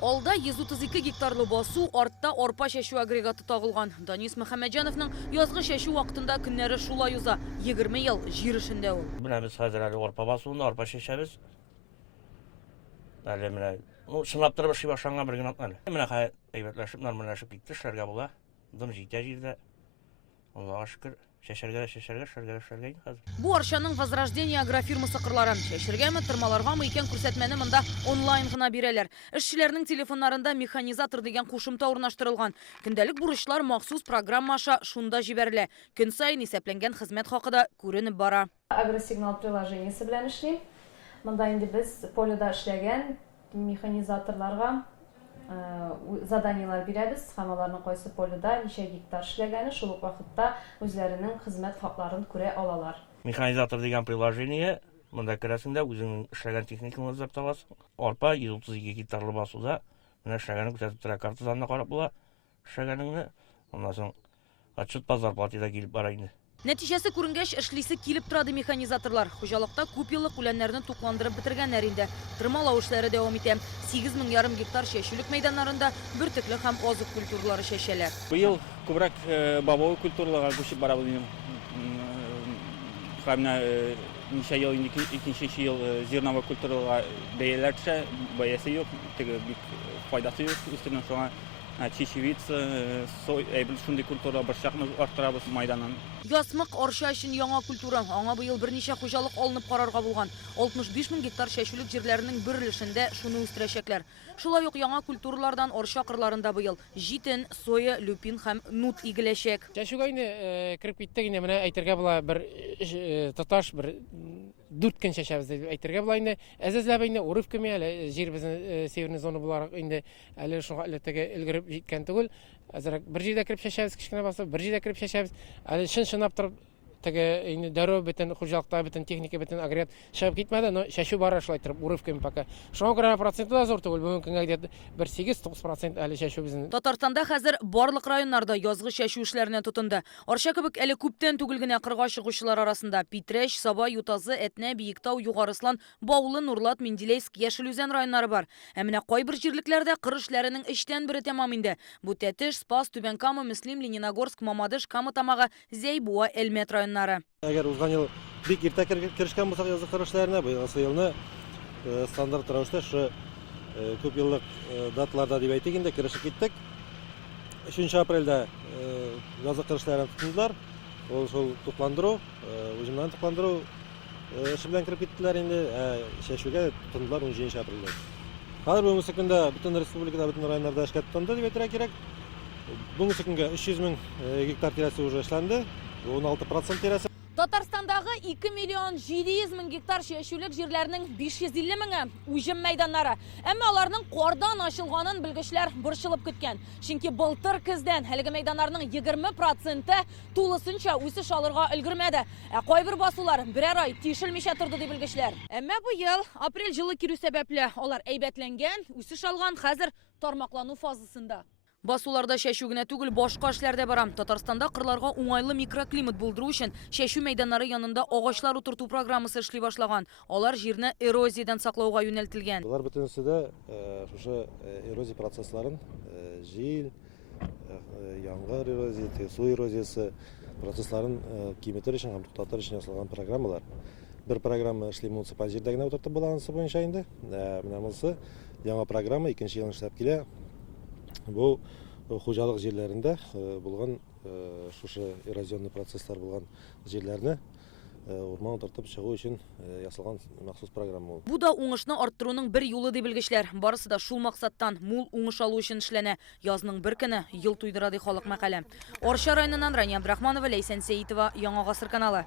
Алда 132 гектарлы басу, артта арпа шәшу агрегаты тагылган. Данис Мөхәммәтҗановның язгы шәшу вакытында көннәре шулай уза. 20 ел җир эшендә ул. Менә без хәзер әле арпа басуында арпа шәшәбез. Әле менә чынлап торып эшли башланган бер генә атна. Менә әйбәтләшеп, нормальләшеп китте, эшләргә була. Дым җитә җирдә. Аллага шөкер. Шәшәргә хәзер. Бу арчаның Возрождение агрофирмасы кырлары. Шәшергәме, тырмаларгамы икән күрсәтмәне монда онлайн гына бирәләр. Эшчеләрнең телефоннарында механизатор дигән кушымта урнаштырылган. Көндәлек бурычлар махсус программа аша шунда җибәрелә. Көн сайын исәпләнгән хезмәт хакы да күренеп бара. Агросигнал приложениесе белән эшлим. Монда инде без поледа эшләгән механизаторларга заданиялар бирәбез, һәм аларның кайсы поледа ничә гектар эшләгәне, шул ук вакытта үзләренең хезмәт хакларын күрә алалар. Механизатор дигән приложение, монда керәсендә үзеңнең эшләгән техниканы эзләп табасың. Арпа 132 гектарлы басуда менә эшләгәнне күрсәтеп тора, картазанны карап була. Эшләгәнеңне, оннан соң отчет по зарплате да килеп бара инде. Нәтиҗәсе күренгәч, эшлисе килеп торады механизаторлар. Хуҗалыкта күп еллык үләннәрне тукландырып бетергәннәр инде. Тырмалау эшләре дәвам итә. 8,5 гектар шәшүлек мәйданнарында бөртекле һәм азык культуралары шәшәләр. Быел күбрәк бабавы культураларга күчеп барабыз инде. Һәм ничә ел инде икенче ел зерновой культураларга бәяләр төшә, бәясе юк, теге бик файдасы юк, өстеннән шуңа чечевица, сой, шундый культура башакны арттырабыз майданнан. Ясмык арча өчен яңа культура. Аңа быел берничә хуҗалык алынып карарга булган. 65,000 гектар шәшүлек җирләренең бер өлешендә шуны үстерәчәкләр. Шулай ук яңа культуралардан арча кырларында быел җитен, соя, люпин һәм нут игеләчәк. Шәшүгә инде кирип киттек инде, менә әйтергә була бер тоташ бер 4 көн шәшәбез дип әйтергә була инде. Әзәзләп инде урып кеме әле җиребезнең северный зона буларак инде әле шуңа электәге өлгереп җиткән түгел. Әзрәк бер җирдә кирип шәшәбез, кичкенә басып, бер җирдә кирип шәшәбез. Әле шынап торып теге инде дәрөв бөтен хуҗалыкта бөтен техника бөтен агрегат чыгып китмәде, но шәшү бара шулай торып урып кеме пока. Шуңа күрә проценты да зур түгел. Бүген көнгә где-то 8-9% әле шәшү безнең. Татарстанда хәзер барлык районнарда язгы шәшү эшләренә тотынды. Арча кебек әле күптән түгел генә кырга чыгучылар арасында Питрәч, Саба, Ютазы, Әтнә, Биектау, Югарыслан, Баулы, Нурлат, Менделеевск, Яшелүзән районнары бар. Ә менә кайбер җирлекләрдә кыр эшләренең 3тән 1 тәмам инде. Бу Тәтеш, Спас, Түбән-Кама, Мөслим, Лениногорск, Мамадыш, Кама-Тамага, Зәйбуа, Әлмәт районнары. Әгәр узган ел бик иртә керешкән булсак язгы кыр эшләренә, быелгы елны стандарт рәвештә шу күп еллык даталарда дип әйтик инде керешеп киттек. 3 апрельдә язгы кыр эшләрен тотындылар. Ул шул тукландыру, уҗымнан тукландыру эше белән кирип киттеләр инде. Шәшүгә тотындылар 17 апрельдә. Хәзер бүгенге көндә бөтен республикада, бөтен районнарда эшкә тотынды дип әйтергә кирәк. Бүгенге көндә 300,000 гектар тирәсе уже эшләнде. 16% тирәсе. Татарстандагы 2,7 миллион гектар шәшүлек җирләренең 550 меңе уҗым мәйданнары. Әмма аларның кардан ачылганын белгечләр борчылып көткән. Чөнки былтыр көздән әлеге мәйданнарның 20% тулысынча үсеш алырга өлгермәде. Ә кайбер басулар берәр ай тишелмичә торды дип белгечләр. Әмма бу ел апрель җылы кирү сәбәпле алар әйбәтләнгән, үсеш алган, хәзер тармаклану фазасында. Басуларда шәшү генә түгел, башка эшләрдә бара. Татарстанда кырларга уңайлы микроклимат булдыру өчен шәшү мәйданнары янында агачлар утырту программасы эшли башлаган. Алар җирне эрозиядән саклауга юнәлтелгән. Алар бөтенесе дә шушы эрозия процессларын, җил, яңгыр эрозиясе, су эрозиясе процессларын киметер өчен һәм туктатыр өчен ясалган программалар. Бер программа эшли муниципаль җирдә генә утыртып булгансы буенча инде. Менә монысы яңа программа 2нче ел эшләп килә. Бу хуҗалык җирләрендә булган шушы эрозионный процесслар булган җирләрне урман утыртып чыгу өчен ясалган махсус программа. Бу да уңышны арттыруның бер юлы дип белгечләр. Барысы да шул максаттан мул уңыш алу өчен эшләнә. Язның бер көне ел туйдыра ди халык мәкале. Арча районыннан Рания Абдрахманова, Ләйсән Сәитова, Яңа гасыр каналы.